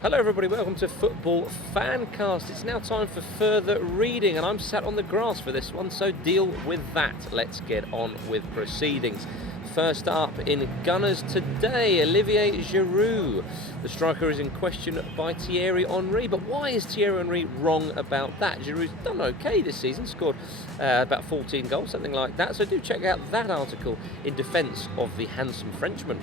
Hello everybody, welcome to Football Fancast. It's now time for further reading and I'm sat on the grass for this one, so deal with that. Let's get on with proceedings. First up in Gunners today, Olivier Giroud. The striker is in question by Thierry Henry, but why is Thierry Henry wrong about that? Giroud's done okay this season, scored about 14 goals, something like that, so do check out that article in defence of the handsome Frenchman.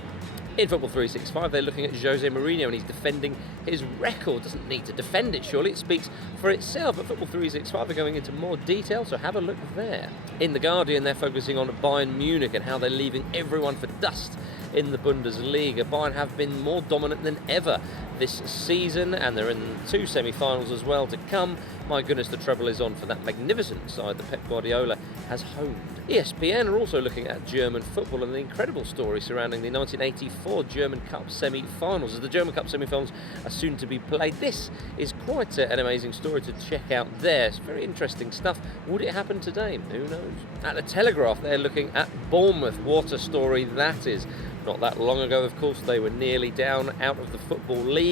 In Football 365, they're looking at Jose Mourinho and he's defending his record. Doesn't need to defend it, surely. It speaks for itself. But Football 365 are going into more detail, so have a look there. In The Guardian, they're focusing on Bayern Munich and how they're leaving everyone for dust in the Bundesliga. Bayern have been more dominant than ever this season, and they're in 2 semi-finals as well to come. My goodness, the treble is on for that magnificent side that Pep Guardiola has honed. ESPN are also looking at German football and the incredible story surrounding the 1984 German Cup semi-finals. As the German Cup semi-finals are soon to be played, this is quite an amazing story to check out there. It's very interesting stuff. Would it happen today? Who knows? At the Telegraph, they're looking at Bournemouth. What a story that is. Not that long ago, of course, they were nearly down out of the Football League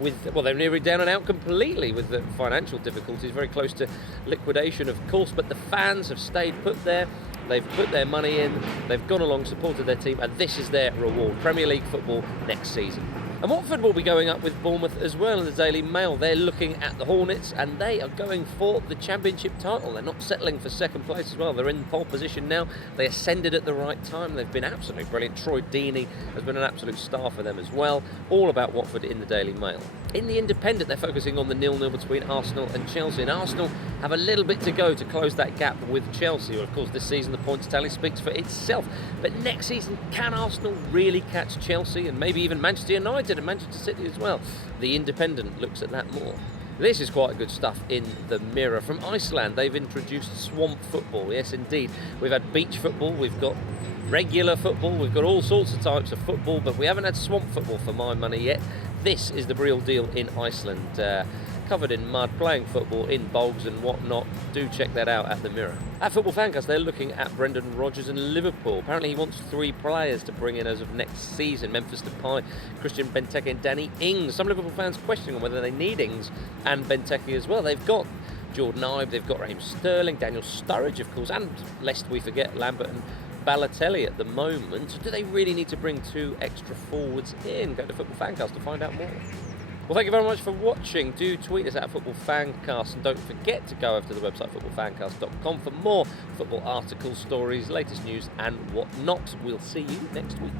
they were nearly down and out completely with the financial difficulties, very close to liquidation, of course, but the fans have stayed put there. They've put their money in, they've gone along, supported their team, and this is their reward. Premier League football next season. And Watford will be going up with Bournemouth as well in the Daily Mail. They're looking at the Hornets and they are going for the Championship title. They're not settling for second place as well. They're in pole position now. They ascended at the right time. They've been absolutely brilliant. Troy Deeney has been an absolute star for them as well. All about Watford in the Daily Mail. In the Independent, they're focusing on the 0-0 between Arsenal and Chelsea. And Arsenal have a little bit to go to close that gap with Chelsea. Well, of course, this season the points tally speaks for itself. But next season, can Arsenal really catch Chelsea and maybe even Manchester United and Manchester City as well? The Independent looks at that more. This is quite good stuff in the Mirror. From Iceland, they've introduced swamp football. Yes, indeed. We've had beach football, we've got regular football, we've got all sorts of types of football, but we haven't had swamp football for my money yet. This is the real deal in Iceland. Covered in mud, playing football in bogs and whatnot. Do check that out at the Mirror. At Football Fancast, they're looking at Brendan Rodgers and Liverpool. Apparently he wants 3 players to bring in as of next season. Memphis Depay, Christian Benteke and Danny Ings. Some Liverpool fans questioning on whether they need Ings and Benteke as well. They've got Jordan Ibe, they've got Raheem Sterling, Daniel Sturridge of course, and lest we forget Lambert and Balotelli at the moment. Do they really need to bring 2 extra forwards in? Go to Football Fancast to find out more. Well, thank you very much for watching. Do tweet us at FootballFanCast and don't forget to go over to the website FootballFanCast.com for more football articles, stories, latest news and whatnot. We'll see you next week.